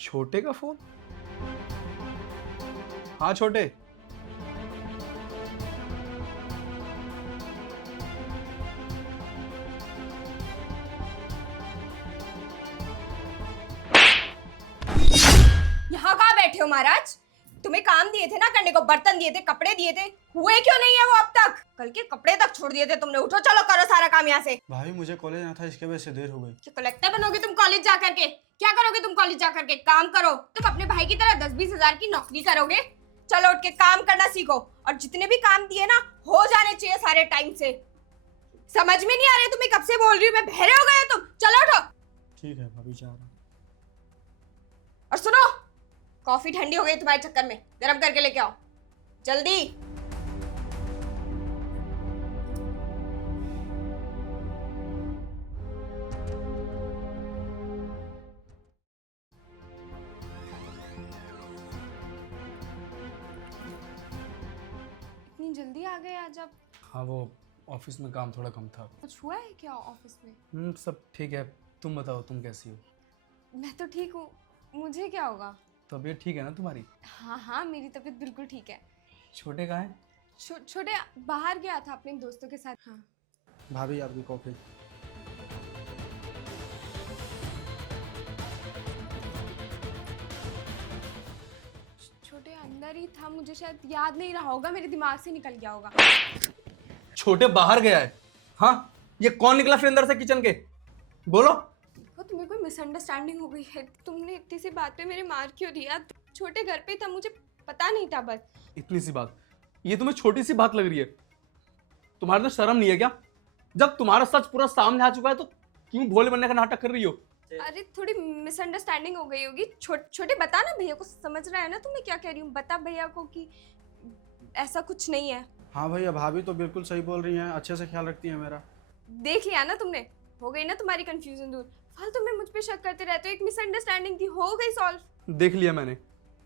छोटे का फोन? हाँ छोटे। यहाँ कहाँ बैठे हो महाराज? तुम्हें काम दिए थे ना करने को, बर्तन दिए थे, कपड़े दिए थे, हुए क्यों नहीं है वो अब तक? कल के कपड़े तक छोड़ दिए थे तुमने। उठो चलो करो सारा काम यहाँ से। भाभी मुझे कॉलेज आना था, इसके वजह से देर हो गई। क्या कलेक्टर बनोगे तुम कॉलेज जा करके? क्या करोगे तुम कॉलेज जा करके? काम करो। तुम अपने भाई की तरह 10-20 हजार की नौकरी करोगे? चलो उठ के काम करना सीखो, और जितने भी काम दिए ना हो जाने चाहिए सारे टाइम से। समझ में नहीं आ रहे तुम्हें? कब से बोल रही हूँ मैं, बहरे हो गए हो तुम। चलो उठो। ठीक है भाभी, जा रहा हूँ। और सुनो, कॉफी ठंडी हो गई तुम्हारे चक्कर में, गर्म करके लेके आओ जल्दी। इतनी जल्दी आ गए आज आप? हाँ वो ऑफिस में काम थोड़ा कम था। कुछ हुआ है क्या ऑफिस में? सब ठीक है। तुम बताओ, तुम कैसी हो? मैं तो ठीक हूँ, मुझे क्या होगा? तबीयत ठीक है ना तुम्हारी? हाँ हाँ, मेरी तबीयत बिल्कुल ठीक है। छोटे कहाँ है? छोटे बाहर गया था अपने दोस्तों के साथ। हाँ भाभी आपकी कॉफी। छोटे अंदर ही था, मुझे शायद याद नहीं रहा होगा, मेरे दिमाग से निकल गया होगा। छोटे बाहर गया है? हाँ, ये कौन निकला फिर अंदर से किचन के? बोलो। वो तुम्हें कोई मिसअंडरस्टैंडिंग हो गई है। तुमने इतनी सी बात पे मेरे मार क्यों दिया? छोटे घर पे था, मुझे पता नहीं था बस। इतनी सी बात, ये तुम्हें छोटी सी बात लग रही है? तुम्हारे तो शर्म नहीं है क्या? जब तुम्हारा सच पूरा सामने आ चुका है तो क्यों भोले बनने का नाटक कर रही हो? अरे थोड़ी मिसअंडरस्टैंडिंग हो गई होगी। छोटे बता ना भैया को, समझ रहा है ना तुम्हें क्या कह रही हूँ? बता भैया को कि ऐसा कुछ नहीं है। हाँ भैया, भाभी तो बिल्कुल सही बोल रही हैं, अच्छे से ख्याल रखती हैं मेरा। देख लिया ना तुमने, हो गई ना तुम्हारी कंफ्यूजन दूर। फालतू में मुझ पे शक करते रहते हो, एक मिसअंडरस्टैंडिंग थी, हो गई सॉल्व। देख लिया मैंने,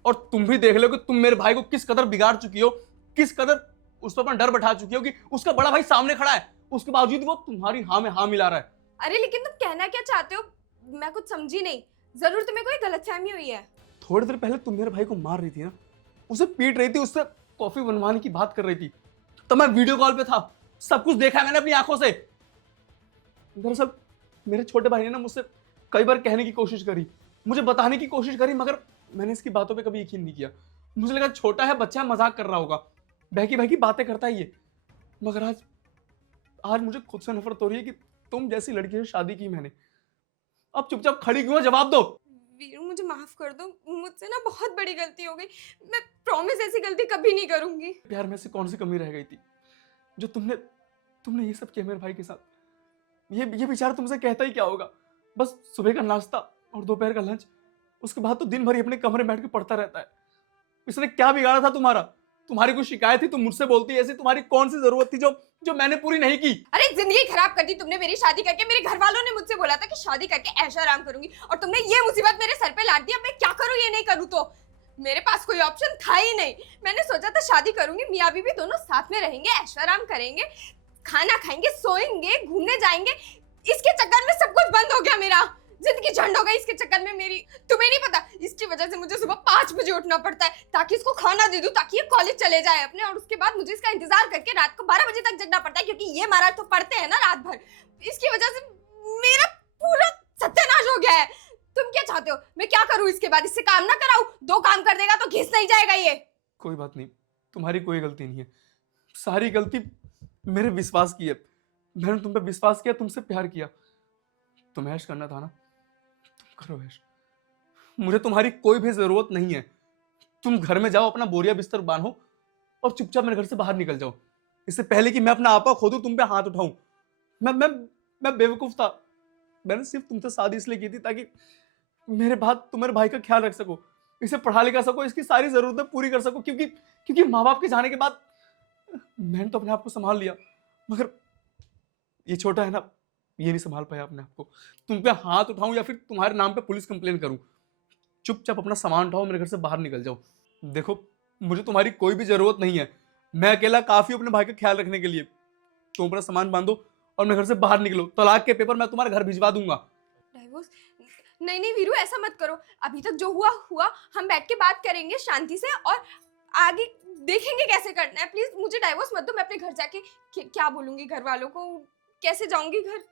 और तुम भी देख लो कि तुम मेरे भाई को किस कदर बिगाड़ चुकी हो, किस कदर उस पर अपना डर बैठा चुकी हो कि उसका बड़ा भाई सामने खड़ा है, उसके बावजूद वो तुम्हारी हाँ में हाँ मिला रहा है। अरे लेकिन तुम कहना क्या चाहते हो? मैं कुछ समझी नहीं। जरूर तुम्हें कोई गलतफहमी हुई है। थोड़ी देर पहले तुम मेरे भाई को मार रही थी ना, उसे पीट रही थी, उससे कॉफी बनवाने की बात कर रही थी, तो मैं वीडियो कॉल पे था, सब कुछ देखा मैंने अपनी आंखों से। दरअसल मेरे छोटे भाई ने ना मुझसे कई बार कहने की कोशिश करी, मुझे बताने की कोशिश करी, मगर मैंने इसकी बातों पे कभी यकीन नहीं किया। मुझे लगा छोटा है, बच्चा है, मजाक कर रहा होगा, बहकी बहकी बातें करता है ये। मगर आज आज मुझे खुद से नफरत हो रही है कि तुम जैसी लड़की से शादी की मैंने। अब चुपचाप खड़ी क्यों है? जवाब दो। वीरू मुझे माफ कर दो, मुझसे ना बहुत बड़ी गलती हो गई। मैं प्रॉमिस ऐसी गलती कभी नहीं करूंगी। प्यार में से कौन सी कमी रह गई थी जो तुमने तुमने ये सब किया मेरे भाई के साथ? ये बेचारा तुमसे कहता ही क्या होगा? बस सुबह का नाश्ता और दोपहर का लंच, उसके बाद तो दिन भर ही अपने कमरे में बैठ के पढ़ता रहता है। इसने क्या बिगाड़ा था तुम्हारा? तुम्हारी कोई शिकायत थी? तुम मुझसे बोलती, ऐसी तुम्हारी कौन सी जरूरत थी जो जो मैंने पूरी नहीं की? अरे जिंदगी खराब कर दी तुमने मेरी शादी करके। मेरे घर वालों ने मुझसे बोला था कि शादी करके ऐशो आराम करूंगी, और तुमने ये मुसीबत मेरे सर पे लाद दी। अब मैं क्या करूं? ये नहीं करूं तो मेरे पास कोई ऑप्शन था ही नहीं। मैंने सोचा था शादी करूंगी, मियाँ बीवी दोनों साथ में रहेंगे, ऐशो आराम करेंगे, खाना खाएंगे, सोएंगे, घूमने जाएंगे। इसके चक्कर में सब कुछ बंद हो गया मेरा। जिंदगी झंड हो गई इसके चक्कर में मेरी। तुम्हें नहीं पता, इसकी वजह से मुझे सुबह 5 बजे उठना पड़ता है ताकि इसको खाना दे दूं, ताकि ये कॉलेज चले जाए अपने, और उसके बाद मुझे इसका इंतजार करके रात को 12 बजे तक जगना पड़ता है, क्योंकि ये महाराज तो पढ़ते हैं ना रात भर। इसकी वजह से मेरा पूरा सत्यानाश हो गया है। तुम क्या चाहते हो? मैं क्या करूं इसके बाद? इससे काम ना कराऊं? 2 काम कर देगा तो घिस नहीं जाएगा ये? कोई बात नहीं, तुम्हारी कोई गलती नहीं है, सारी गलती मेरे विश्वास की है। मैंने तुम पे विश्वास किया, तुमसे प्यार किया। तुम्हें ऐश करना था ना, तुम करो ऐश, मुझे तुम्हारी कोई भी जरूरत नहीं है। तुम घर में जाओ, अपना बोरिया बिस्तर बांधो और चुपचाप मेरे घर से बाहर निकल जाओ, इससे पहले कि मैं अपना आपा खो दूं, तुम पे हाथ उठाऊं। मैं बेवकूफ था। मैंने सिर्फ तुमसे शादी इसलिए की थी ताकि मेरे बाद तुम मेरे भाई का ख्याल रख सको, इसे पढ़ा लिखा सको, इसकी सारी जरूरतें पूरी कर सको, क्योंकि क्योंकि माँ बाप के जाने के बाद मैंने तो अपने आप को संभाल लिया, मगर ये छोटा है ना, ये नहीं संभाल पाया अपने आप को। तुम पे हाथ उठाऊं या फिर तुम्हारे नाम पे पुलिस कंप्लेन करूं? चुपचाप अपना सामान उठाओ, मेरे घर से बाहर निकल जाओ। देखो, मुझे तुम्हारी कोई भी जरूरत नहीं है, मैं अकेला काफी हूं अपने भाई का ख्याल रखने के लिए। तुम अपना सामान बांधो और मेरे घर से बाहर निकलो, तलाक के पेपर मैं तुम्हारे घर भिजवा दूंगा। डाइवोर्स? नहीं नहीं वीरू, ऐसा मत करो। अभी तक जो हुआ हुआ, हम बैठ के बात करेंगे शांति से और आगे देखेंगे कैसे करना है। प्लीज मुझे डाइवोर्स मत दो। मैं अपने घर जाके क्या बोलूंगी घर वालों को, कैसे जाऊंगी घर,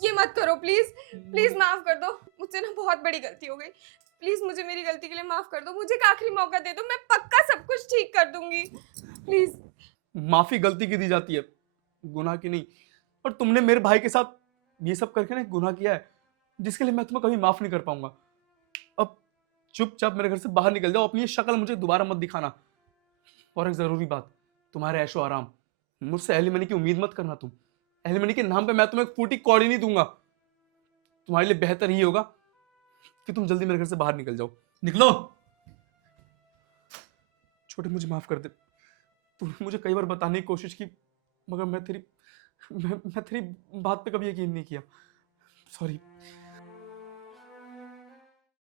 ये मत करो प्लीज। प्लीज माफ कर दो, मुझसे ना बहुत बड़ी गलती हो गई। प्लीज मुझे मेरी गलती के लिए माफ कर दो। मुझे एक आखिरी मौका दे दो, मैं पक्का सब कुछ ठीक कर दूंगी। प्लीज। माफी गलती की दी जाती है, गुनाह की नहीं। और तुमने मेरे भाई के साथ ये सब करके ना एक गुनाह किया है, जिसके लिए मैं तुम्हें कभी माफ नहीं कर पाऊंगा। अब चुपचाप मेरे घर से बाहर निकल जाओ, अपनी ये शक्ल मुझे दोबारा मत दिखाना। और एक जरूरी बात, तुम्हारे ऐशो आराम, मुझसे एलिमनी की उम्मीद मत करना। तुम एलिमनी के नाम पे मैं तुम्हें एक फूटी कौड़ी नहीं दूंगा। तुम्हारे लिए बेहतर ही होगा कि तुम जल्दी मेरे घर से बाहर निकल जाओ। निकलो। छोटे, मुझे माफ कर दे। तूने मुझे कई बार बताने की कोशिश की, मगर मैं तेरी बात पे कभी यकीन नहीं किया। सॉरी।